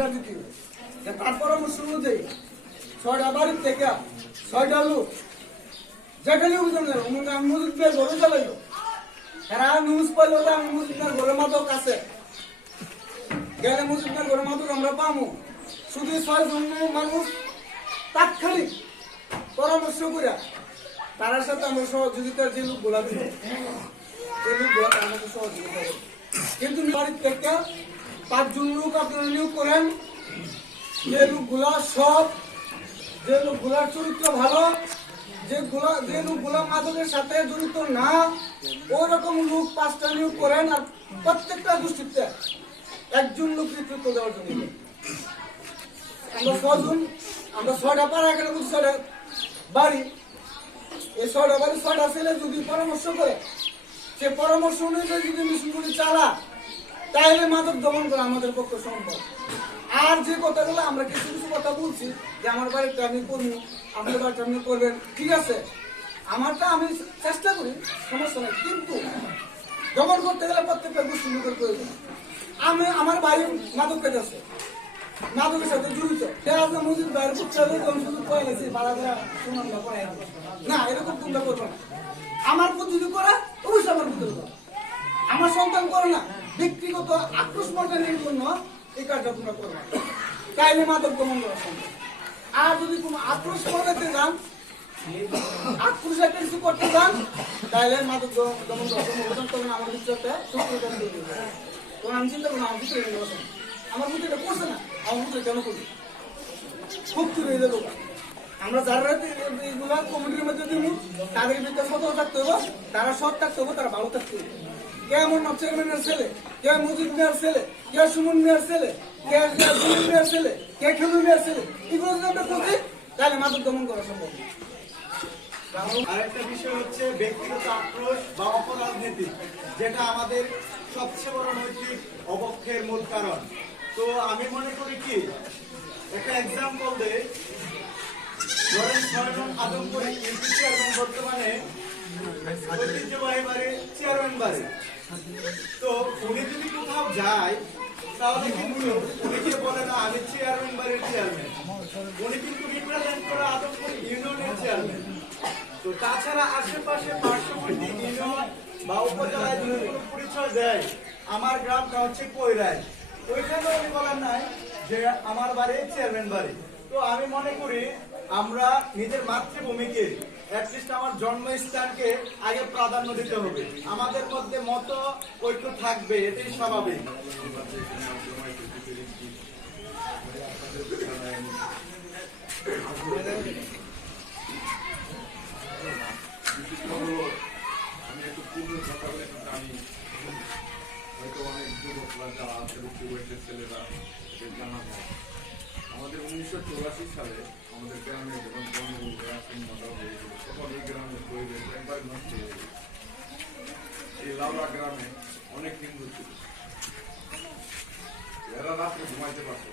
তার পরামর্শ অনুযায়ী 6টা বাড়ির থেকে 6টা লোক যেখানে অভিযান নেব আমি মুজিবের ঘরে চালাইল এরা নিউজ পাইল আমি মুজিবের ঘরে মাদক আছে গেলে মুজিবের ঘরে মাদক আমরা পাবো শুধু 6 জন মানুষ তাৎক্ষণিক পরামর্শ করে তার সাথে আমরা সহযোগিতার যে লোকগুলা দিল সেই লোকগুলা আমাদের সহযোগিতা করে কিন্তু বাড়ির থেকে 5 জন লোক আপনারা নিয়োগ করেন যে লোকগুলা সব যে লোকগুলার চরিত্র ভালো যে লোকগুলা মাদকের সাথে জড়িত না ওই রকম লোক 5টা নিয়োগ করেন আর প্রত্যেকটা গোষ্ঠীতে 1 জন লোক নেতৃত্ব দেওয়ার জন্য আমরা 6 জন আমরা 6টা পাড়া এখানে 6টা বাড়ি এই 6টা বাড়ি 6টা ছেলে যদি পরামর্শ করে সে পরামর্শ অনুযায়ী যদি মিশনগুলি চালা তাহলে মাদক দমন করা আমাদের পক্ষে সম্ভব। আর যে কথাগুলো আমরা কিছু কিছু কথা বলছি যে আমার বাড়িটা আমি করবো আপনার বাড়িটা আপনি করবেন ঠিক আছে আমারটা আমি চেষ্টা করি সমস্যা নেই কিন্তু দমন করতে গেলে প্রত্যেকটা গোষ্ঠী লোকের প্রয়োজন আমি আমার বাড়ি মাদক পেতে আছে মাদকের সাথে জড়িত মুজিব ভাইয়ের শুধু পড়াইছি বাড়া না এরকম তোমরা করবো না আমার পদ্ধতি করা অবশ্যই আমার পদ্ধতি করা আমার সন্তান করে না ব্যক্তিগত আক্রোশ মর্যাদার জন্য এই কাজটা তোমরা করবে তাইলে মাদক দমন করা সম্ভব। আর যদি কোনো আক্রোশ করতে যান আক্রোশ একটা কিছু করতে যান তাহলে মাদক দমন করা সম্ভব তখন আমার ভিতরে শত্রুতা তৈরি হবে তখন আমি চিন্তা করবো আমার ভিতরে আমার ভিতরে এটা করছে না আমার ভিতরে কেন করি শক্তি রয়ে যাবো আমরা যারা এইগুলা কমিটির মধ্যে দিব তাদের ভিতরে সতর্ক থাকতে হবে তারা সৎ থাকতে হবে তারা ভালো থাকতে হবে কে আমার চেয়ারম্যানের ছেলে কে মুজিব মিয়ার ছেলে কে সুমন মিয়ার ছেলে কে জুলিন মিয়ার ছেলে কে খেলু মিয়ার ছেলে এগুলো যদি আমরা করছি তাহলে মাদক দমন করা সম্ভব। আরেকটা বিষয় হচ্ছে ব্যক্তিগত আক্রোশ বা অপরাজনীতি যেটা আমাদের সবচেয়ে বড় নৈতিক অবক্ষয়ের মূল কারণ। তো আমি মনে করি কি একটা এক্সাম্পল দেই ধরেন 6 জন আদমপুর ইউপি চেয়ারম্যান বর্তমানে ঐতিহ্যবাহী বাড়ি চেয়ারম্যান বাড়ি তো উনি যদি কোথাও যায় তাহলে কিন্তু উনিকে বলে না আমি চেয়ারম্যান বাড়ির চেয়ারম্যান উনি কিন্তু রিপ্রেজেন্ট করে আদমপুর ইউনিয়নের চেয়ারম্যান। তো তাছাড়া আশেপাশে পার্শ্ববর্তী ইউনিয়ন বা উপজেলায় যদি কোনো পরিচয় দেয় আমার গ্রামটা হচ্ছে কৈরাই ওইখানে উনি বলেন নাই যে আমার বাড়ি চেয়ারম্যান বাড়ি। তো আমি মনে করি আমরা নিজের মাতৃভূমিকে অ্যাটলিস্ট আমার জন্মস্থানকে আগে প্রাধান্য দিতে হবে আমাদের মধ্যে মত ঐক্য থাকবে এটাই স্বাভাবিক। আমি একটু পূর্ণ কথা বলে জানি হয়তো অনেক যুবকরা যারা আছে ছেলেরা জানা যায় আমাদের 1984 সালে আমাদের গ্রামে যখন হয়েছিল তখন এই গ্রামের পরিবেশ একবার নষ্ট হয়ে গেছে। এই লাউরা গ্রামে অনেক হিন্দু ছিল এরা রাত্রে ঘুমাইতে পারত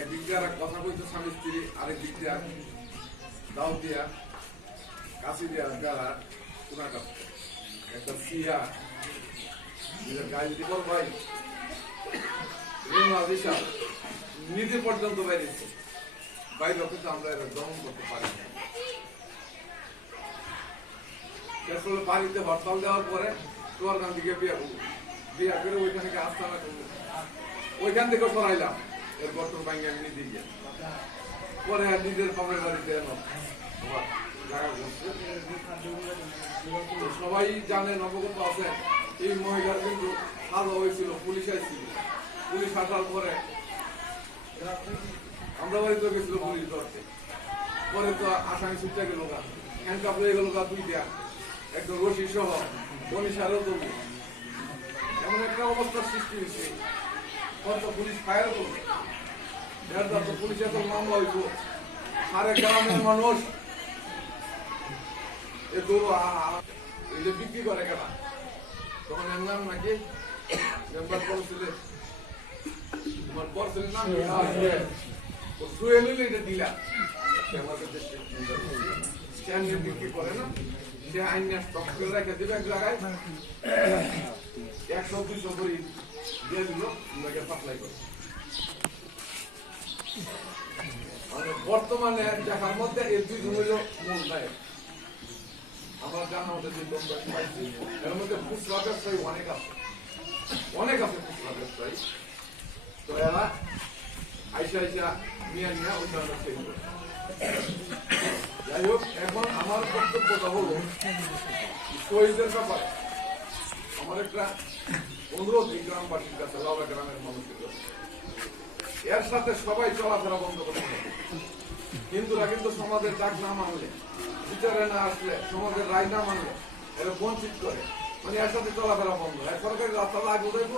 একদিক দিয়ে কথা বলতো স্বামী স্ত্রী আরেক দিক দিয়ে দাও দিয়া কাশি দিয়া যারা শোনা কাছে একটা সিয়া গাড়ি দিতে বল ভাই নিজে পর্যন্ত বাইরেছে বাইরে কিন্তু আমরা এরা দমন করতে পারি না। বাড়িতে হরতাল দেওয়ার পরে তোমার গান দিকে বিয়া করে ওইখানে আস্তানা করবো ওইখান থেকে সরাইলাম এরপর তোর বাইকে আমি নিজে গিয়ে পরে নিজের বাপের বাড়িতে এলো সবাই জানে নবগত আছে এই মহিলার কিন্তু ভালো হয়েছিল পুলিশ আসছিল পুলিশ আসার পরে আমরা বাড়িতে গেছিল পুলিশ ধরতে পরে তো আসামি ছুটতে গেল গা হ্যান্ডকাপ হয়ে গেল গা 2টা একদম রশি সহ বনিশারও তবু এমন একটা অবস্থার সৃষ্টি হয়েছে তো পুলিশ ফায়ারও করবে তো পুলিশ এত মামলা হইব সারে গ্রামের মানুষ এই যে বিক্রি করে কেনা তখন এমন নাকি মেম্বার করছিলে তোমার পড়ছিলেন না শুয়ে নিলে এটা দিলা আমাদের বিক্রি করে না সে আইন স্টক করে রেখে দেবে এক জায়গায় 100-200 করে দিয়ে দিল সাপ্লাই করে মানে বর্তমানে দেখার মধ্যে এই দুই হইল মূল নাই। আমরা জানার মধ্যে যে দ্বন্দ্ব পাইছি এর মধ্যে খুচরা ব্যবসায়ী অনেক আছে খুচরা ব্যবসায়ী। তো এরা আইসা নিয়ে অন্যান্য সেই করে। যাই হোক, এখন আমার বক্তব্যটা হলো শহীদের ব্যাপারে আমার একটা অনুরোধ এই গ্রামবাসীর কাছে, লাউড়া গ্রামের মানুষের কাছে, এর সাথে সবাই চলাফেরা বন্ধ করতে হবে। হিন্দুরা কিন্তু সমাজের ডাক না মানলে, বিচারে না আসলে, সমাজের রায় না মানলে এরা বঞ্চিত করে। মানে এর সাথে চলাফেরা বন্ধ। এক সরকারি রাস্তা আগে উঠেব,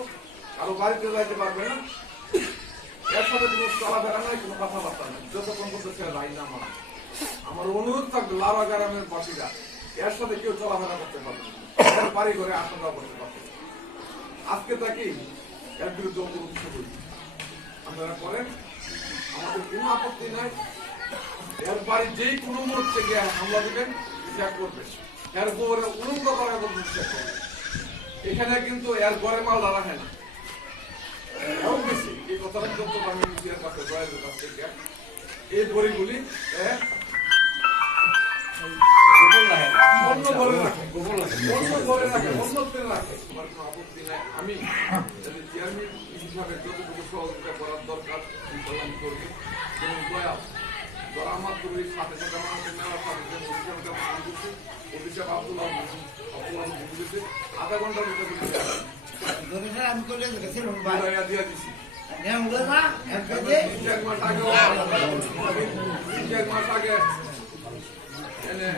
কারো বাড়িতে যাইতে পারবে না, এর সাথে কোনো চলাফেরা নাই, কোনো কথাবার্তা নাই, যতক্ষণ পর্যন্ত সে রায় না মানে। আমার অনুরোধ থাকবে লাউড়া গ্রামের বাসীরা এর সাথে কেউ চলাফেরা করতে পারবে না, এর বাড়ি ঘরে আশঙ্কা করতে পারবে। আজকে তাকে এর বিরুদ্ধে অবরুদ্ধ করি, আপনারা করেন, আমাদের কোনো আপত্তি নাই। এর বাড়ি যেই কোনো মুহূর্তে গিয়ে হামলা দিবেন, চেক করবেন, এর গোবরে উলঙ্গ করার মতো চেক করবেন। এখানে কিন্তু এর ঘরে মাল রাখে না, এও বেশি। এই কথাটা যত আমি নিজের কাছে জয়ের কাছ থেকে এই বড়িগুলি অন্য ঘরে রাখে, অন্যত্রে রাখে, আমার কোনো আপত্তি নাই। আমি যদি চেয়ারম্যান হিসাবে যতটুকু সহযোগিতা করার দরকার আমি করবো। যেমন দয়া যারা আমার তৈরির সাথে সাথে মানুষের নেওয়ার সাথে অভিষেক আব্দুল্লাহ বুঝেছে আধা ঘন্টার ভিতরে দিয়ে দিচ্ছি। 1 মাস আগে এনে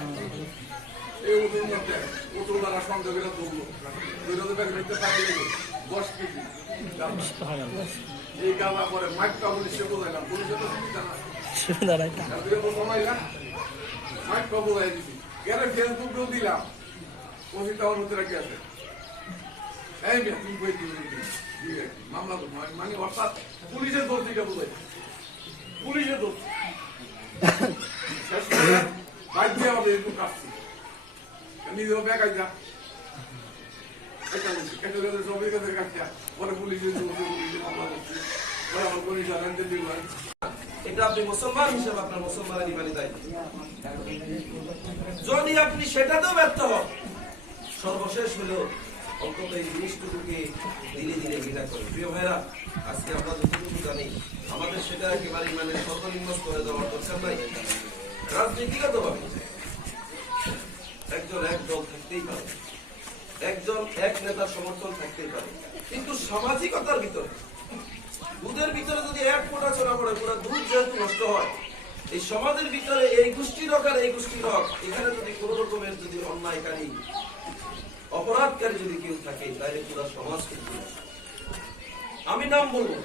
এই উঠুর মধ্যে উঠুর দ্বারা সংযোগের তুললো 10 কেজি এই গাঁদা পরে মাইকটা পুলিশে বোঝাইলাম, পুলিশে তো চিন্তা না মাইকটা বোঝাই দিচ্ছি, গেলে ফেসবুকেও দিলাম, ওষুধটা ওর মধ্যে রেখে আছে। এই মেয়ে তুমি বই দিবে মামলা তো মানে অর্থাৎ পুলিশের দোষ দিকে বোঝাই, পুলিশের দোষ শেষ করে বাইক দিয়ে আমাদের একটু কাটছি, নিজেও বেকাই যা সবাই কাছে কাটছা, পরে পুলিশের মামলা করছি, আমার পুলিশ জানাতে দিবেন। এটা আপনি মুসলমান হিসেবে আপনার মুসলমানের ইমানি দায়িত্ব। যদি আপনি সেটাতেও ব্যর্থ হন, সর্বশেষ হলো অন্তত এই জিনিসটুকুকে ধীরে ধীরে ঘৃণা করে। প্রিয় ভাইরা, আজকে আমরা যতটুকু জানি আমাদের সেটা একেবারে মানে সর্বনিম্ন স্তরে যাওয়ার দরকার নাই। রাজনীতিগত ভাবে একজন এক দল থাকতেই পারে, একজন এক নেতার সমর্থন থাকতেই পারে, কিন্তু সামাজিকতার ভিতরে দুধের ভিতরে যদি এক ফোঁটা ছড়া পড়ে, পুরো দুধ যেহেতু নষ্ট হয়, এই সমাজের ভিতরে এই গোষ্ঠীর হক আর এই গোষ্ঠীর হক, এখানে যদি কোন রকমের যদি অন্যায়কারী অপরাধকারী যদি কেউ থাকে, তাহলে পুরো সমাজ কিন্তু, আমি নাম বলবো,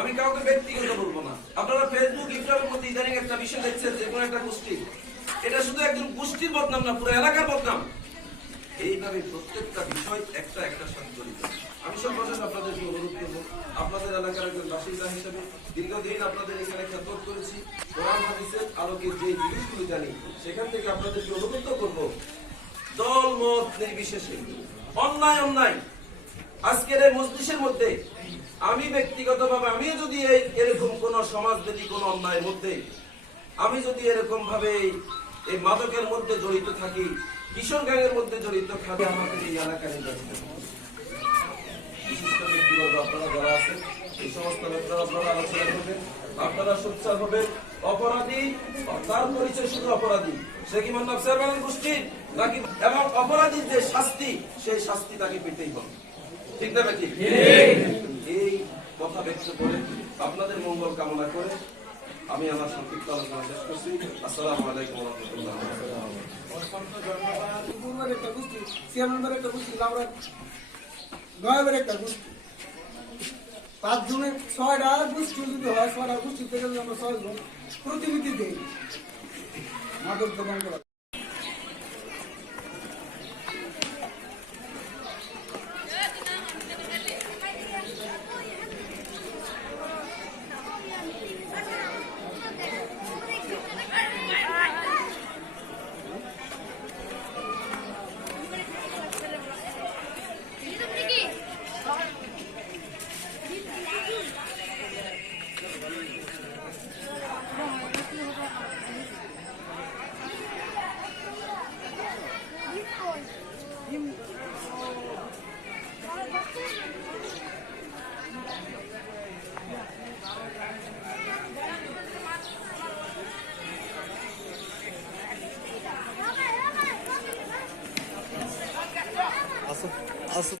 আমি কাউকে ব্যক্তিগত বলবো না। আপনারা ফেসবুক ইউটিউবের মধ্যে ইদানিং একটা বিষয় দেখছেন, যে কোনো একটা গোষ্ঠী, এটা শুধু একজন গোষ্ঠীর বদনাম না, পুরো এলাকার বদনাম। এইভাবে প্রত্যেকটা বিষয় একটা সাথে জড়িত। আমি সর্বশেষ আপনাদেরকে অনুরোধ করবো, আপনাদের এলাকার একজন বাসিন্দা হিসেবে দীর্ঘদিন আপনাদের এখানে খেদমত করেছি, কোরআন হাদিসের আলোকে যে জিনিসগুলো জানি, সেখান থেকে আপনাদেরকে অনুরোধ করবো, দল মত নির্বিশেষে অন্যায় আজকের এই মজলিসের মধ্যে আমি ব্যক্তিগতভাবে আমিও যদি এরকম কোন সমাজবিরোধী কোন অন্যায়ের মধ্যে আমি যদি এরকম ভাবে এই মাদকের মধ্যে জড়িত থাকি, কিশোর গ্যাংয়ের মধ্যে জড়িত থাকি, আমাদের এই এলাকায় বিশিষ্ট ব্যক্তিবর্গ আপনারা যারা আছেন, এই সমস্ত ব্যাপারে আপনারা আলোচনা করবেন, আপনারা সোচ্চার হবেন। অপরাধী তার পরিচয় শুধু অপরাধী, সে কি মানব সেবানের গোষ্ঠী নাকি, এবং অপরাধীর যে শাস্তি, সেই শাস্তি তাকে পেতেই হবে, ঠিক না ঠিক? এই কথা ব্যক্ত করে আপনাদের মঙ্গল কামনা করে আমি আমার সংক্ষিপ্ত আলোচনা শেষ করছি। আসসালামু আলাইকুম ওয়া রাহমাতুল্লাহ। পূর্বের একটা গোষ্ঠী, চেয়ারম্যানের একটা গোষ্ঠী, লাউড়া নয়াবের একটা গোষ্ঠী, 5 জনের 6টা গোষ্ঠী যদি হয়, 6টা গোষ্ঠী থেকে আমরা 6 জন প্রতিনিধি দেই মাদক দমন করা।